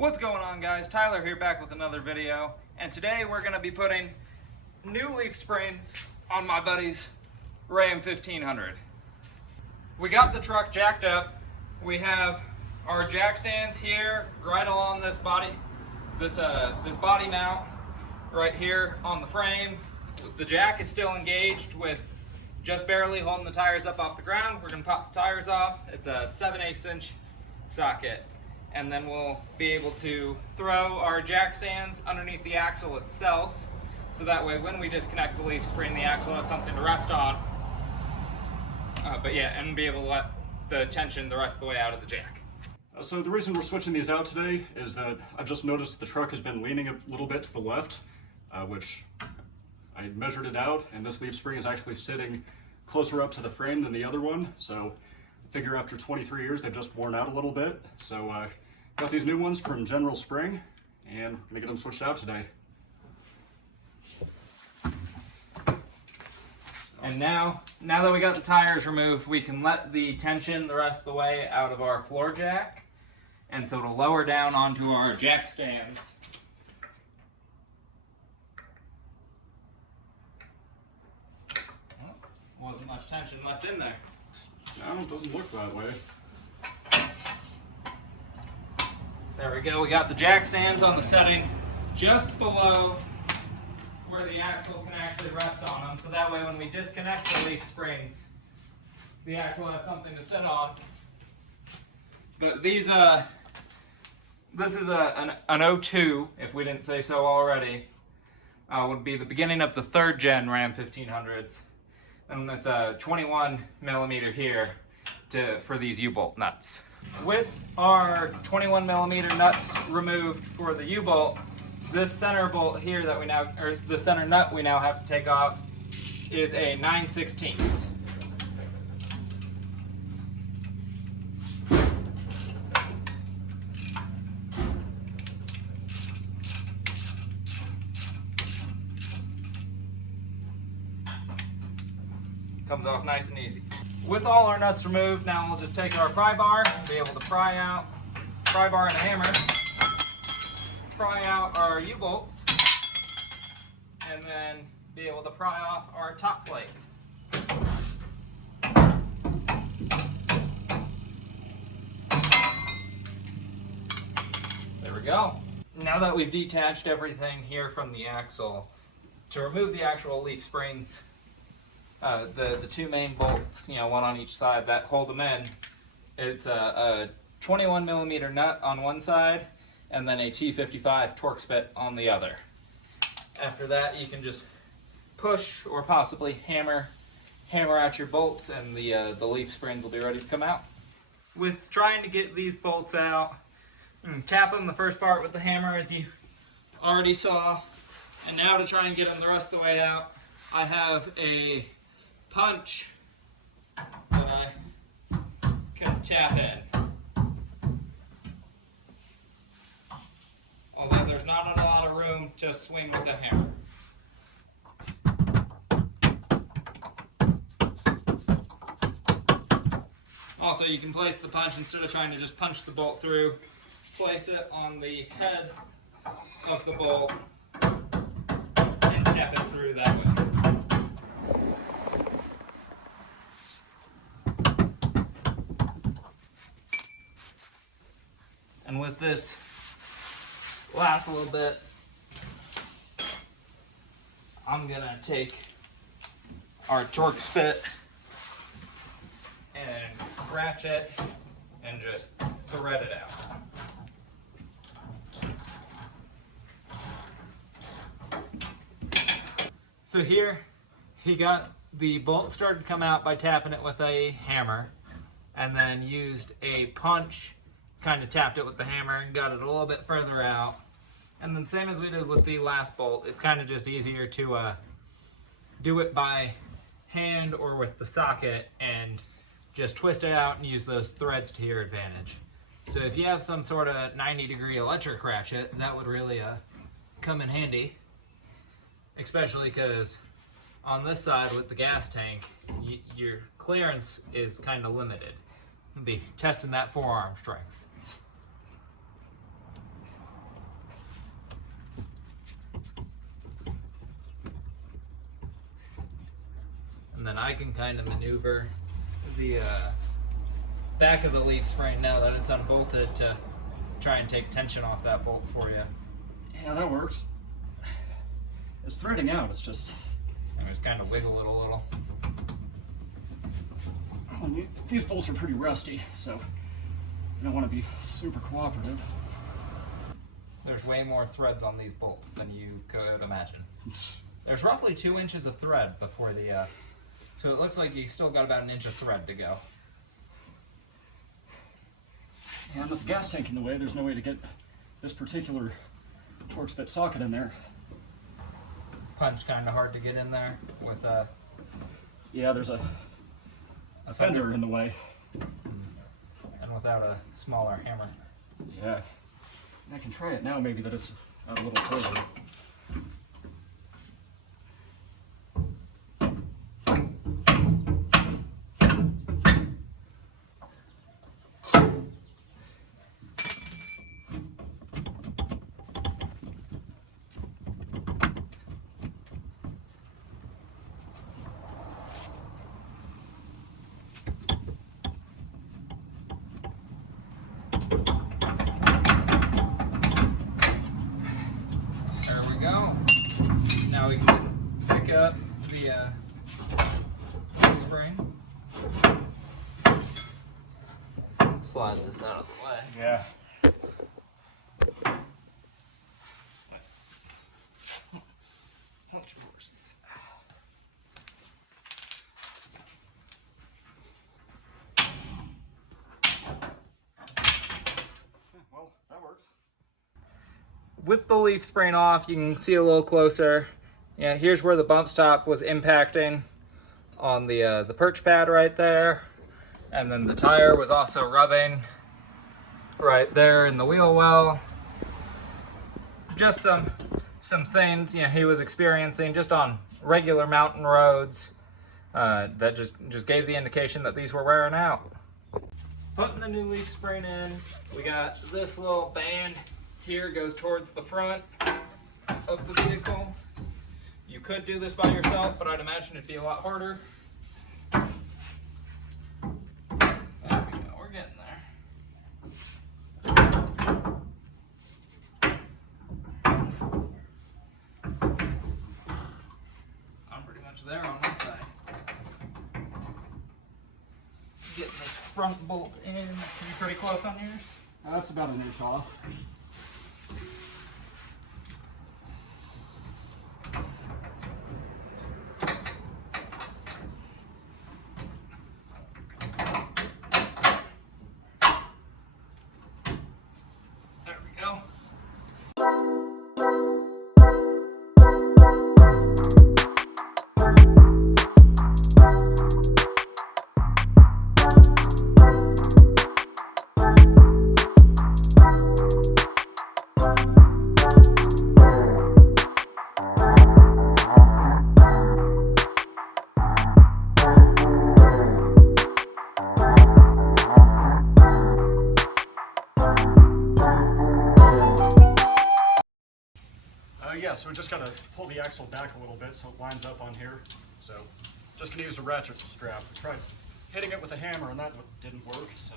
What's going on, guys? Tyler here, back with another video, and today we're going to be putting new leaf springs on my buddy's Ram 1500. We got the truck jacked up. We have our jack stands here right along this body mount right here on the frame. The jack is still engaged with just barely holding the tires up off the ground. We're going to pop the tires off. It's a 7/8 inch socket. And then we'll be able to throw our jack stands underneath the axle itself, so that way when we disconnect the leaf spring, the axle has something to rest on. And be able to let the tension the rest of the way out of the jack. So the reason we're switching these out today is that I've just noticed the truck has been leaning a little bit to the left, which I measured it out, and this leaf spring is actually sitting closer up to the frame than the other one. So I figure after 23 years they've just worn out a little bit. So got these new ones from General Spring, and we're gonna get them switched out today. And now that we got the tires removed, we can let the tension the rest of the way out of our floor jack, and so to lower down onto our jack stands. Wasn't much tension left in there. No, it doesn't look that way. There we go. We got the jack stands on the setting just below where the axle can actually rest on them, so that way when we disconnect the leaf springs, the axle has something to sit on. But this is an 02, if we didn't say so already. Would be the beginning of the 3rd gen Ram 1500s. And it's a 21 millimeter here for these U-bolt nuts. With our 21 millimeter nuts removed for the U-bolt, this center bolt here the center nut we now have to take off is a 9/16. Comes off nice and easy. With all our nuts removed, now we'll just take our pry bar, be able to pry bar and a hammer, pry out our U-bolts, and then be able to pry off our top plate. There we go. Now that we've detached everything here from the axle, to remove the actual leaf springs, the two main bolts, one on each side that hold them in, it's a 21 millimeter nut on one side and then a T55 Torx bit on the other. After that, you can just push or possibly hammer out your bolts, and the leaf springs will be ready to come out. With trying to get these bolts out, tap them the first part with the hammer, as you already saw, and now to try and get them the rest of the way out, I have a punch that I can tap in. Although there's not a lot of room to swing with the hammer. Also, you can place the punch, instead of trying to just punch the bolt through, place it on the head of the bolt and tap it through that way. And with this last little bit, I'm gonna take our Torx bit and ratchet and just thread it out. So here, he got the bolt started to come out by tapping it with a hammer, and then used a punch, kind of tapped it with the hammer and got it a little bit further out. And then same as we did with the last bolt, it's kind of just easier to do it by hand or with the socket and just twist it out and use those threads to your advantage. So if you have some sort of 90-degree electric ratchet, that would really come in handy, especially because on this side with the gas tank, your clearance is kind of limited. I'll be testing that forearm strength. then I can kind of maneuver the back of the leaf spring now that it's unbolted to try and take tension off that bolt for you. Yeah, that works. It's threading out, it's just... And just kind of wiggle it a little. Well, these bolts are pretty rusty, so you don't want to be super cooperative. There's way more threads on these bolts than you could imagine. There's roughly 2 inches of thread before the, so it looks like you still got about 1 inch of thread to go. And with the gas tank in the way, there's no way to get this particular Torx bit socket in there. Punch kind of hard to get in there with Yeah, there's a fender in the way. And without a smaller hammer. Yeah. I can try it now, maybe that it's out a little closer. Now we can just pick up the spring. Slide this out of the way. Yeah. Well, that works. With the leaf spring off, you can see a little closer. Yeah, here's where the bump stop was impacting on the perch pad right there. And then the tire was also rubbing right there in the wheel well. Just some things, you know, he was experiencing just on regular mountain roads that just gave the indication that these were wearing out. Putting the new leaf spring in, we got this little band here goes towards the front of the vehicle. You could do this by yourself, but I'd imagine it'd be a lot harder. There we go, we're getting there. I'm pretty much there on this side. Getting this front bolt in. You pretty close on yours? That's about 1 inch off. There we go. Yeah, so we just got to pull the axle back a little bit so it lines up on here. So just going to use a ratchet strap. We tried hitting it with a hammer and that didn't work, so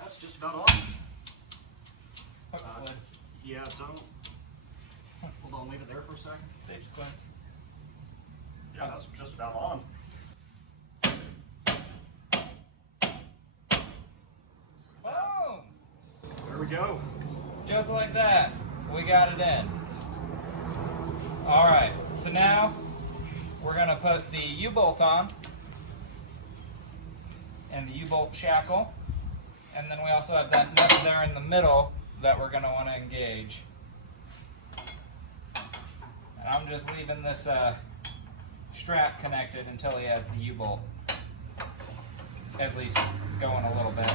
that's just about all. Yeah, don't. Hold on, leave it there for a second. Safety cleanse. Yeah, that's just about on. Boom! There we go. Just like that, we got it in. All right, so now we're gonna put the U-bolt on and the U-bolt shackle, and then we also have that nut there in the middle that we're gonna wanna engage. And I'm just leaving this strap connected until he has the U-bolt at least going a little bit.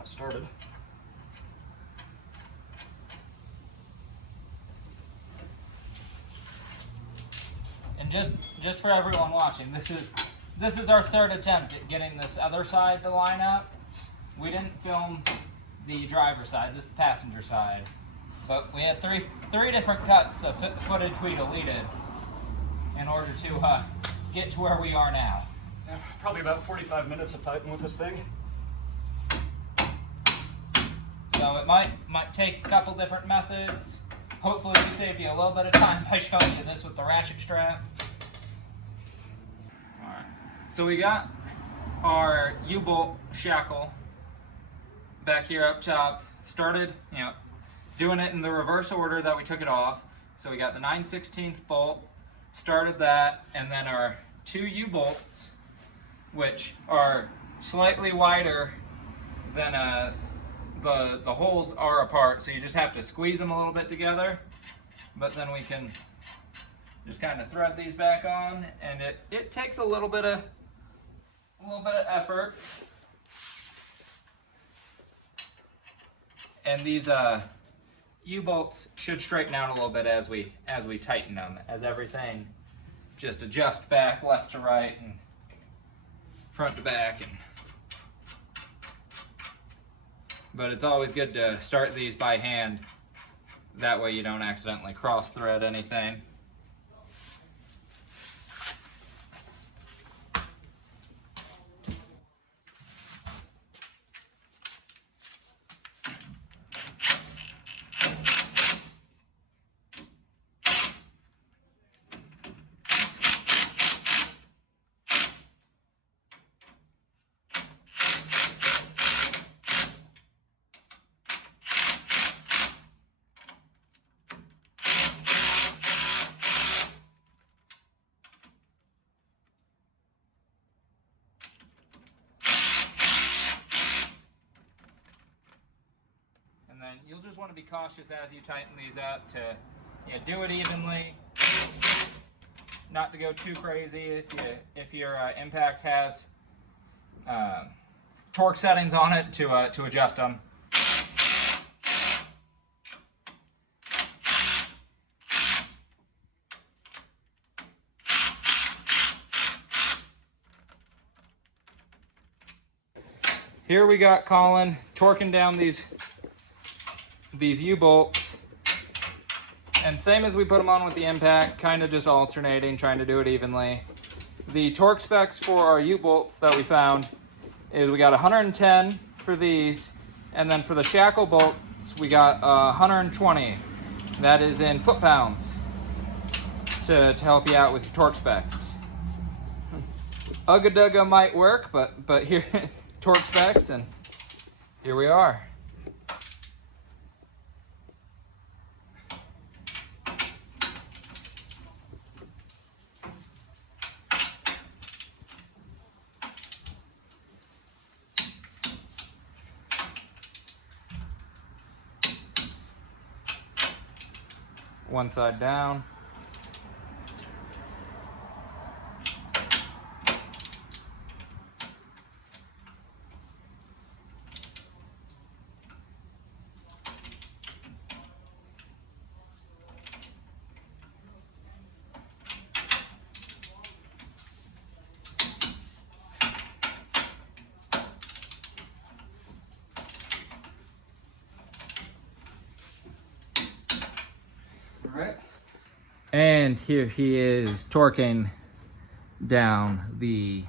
that started. And just for everyone watching, this is our third attempt at getting this other side to line up. We didn't film the driver's side, this is the passenger side. But we had three different cuts of footage we deleted in order to get to where we are now. Yeah, probably about 45 minutes of fighting with this thing. So it might take a couple different methods. Hopefully we saved you a little bit of time by showing you this with the ratchet strap. Alright, so we got our U-bolt shackle back here up top. Started, doing it in the reverse order that we took it off. So we got the 9/16 bolt, started that, and then our two U-bolts, which are slightly wider than the holes are apart, so you just have to squeeze them a little bit together. But then we can just kind of thread these back on, and it takes a little bit of effort. And these U-bolts should straighten out a little bit as we tighten them, as everything just adjusts back left to right and front to back. But it's always good to start these by hand. That way you don't accidentally cross thread anything. And then you'll just want to be cautious as you tighten these up to do it evenly, not to go too crazy. If your impact has torque settings on it, to adjust them. Here we got Colin torquing down these U-bolts, and same as we put them on with the impact, kind of just alternating, trying to do it evenly. The torque specs for our U-bolts that we found is we got 110 for these, and then for the shackle bolts we got 120. That is in foot-pounds to help you out with your torque specs. Ugga Dugga might work, but here torque specs, and here we are. One side down. Right. And here he is torquing down the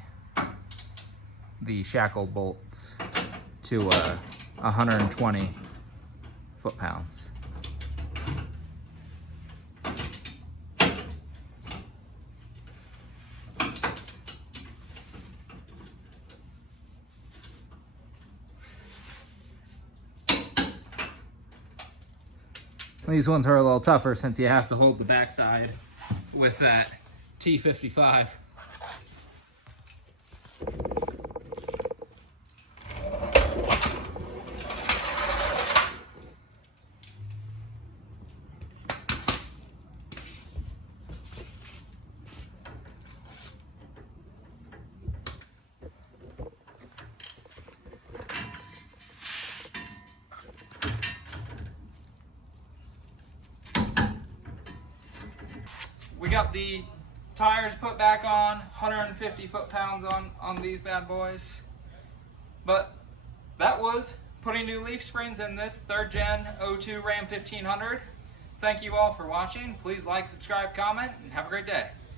shackle bolts to 120 foot-pounds. These ones are a little tougher since you have to hold the backside with that T55. we got the tires put back on, 150 foot-pounds on these bad boys. But that was putting new leaf springs in this 3rd Gen 02 Ram 1500. Thank you all for watching. Please like, subscribe, comment, and have a great day.